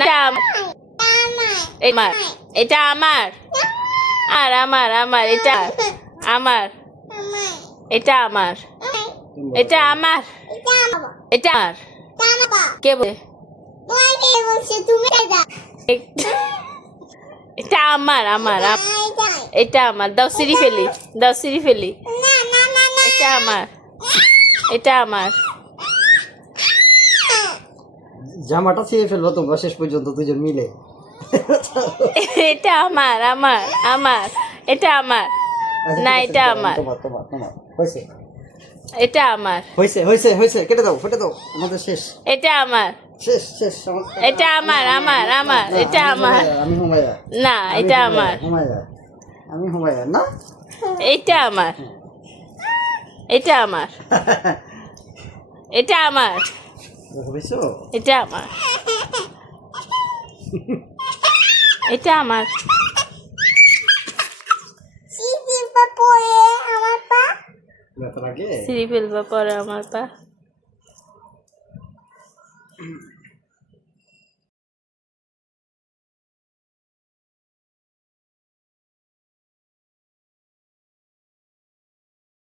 না আমার, এটা আমার, আর আমার আমার এটা আমার, এটা আমার, এটা আমার, এটা আমার। কে বলে? এটা আমার আমার এটা আমার। দাও সিঁড়ি ফেলি, দাও সিঁড়ি ফেলি। এটা আমার, এটা আমার। জামাটা ছিঁড়ে ফেলবো তোমরা শেষ পর্যন্ত দুজন মিলে। এটা আমার আমার আমার, এটা আমার, না এটা আমার, তোমার তোমার তোমার হয়েছে, এটা আমার, হয়েছে হয়েছে হয়েছে, কেটে দাও কেটে দাও, আমাদের শেষ, এটা আমার, শেষ শেষ। এটা আমার আমার আমার, এটা আমার, আমি হুমায়া, না এটা আমার, হুমায়া, আমি হুমায়া না, এটা আমার, এটা আমার, এটা আমার, বুঝছো? এটা আমার, এটা আমার। ব্যথা লাগে? সিঁড়ি ফেলবা পরে আমার পা।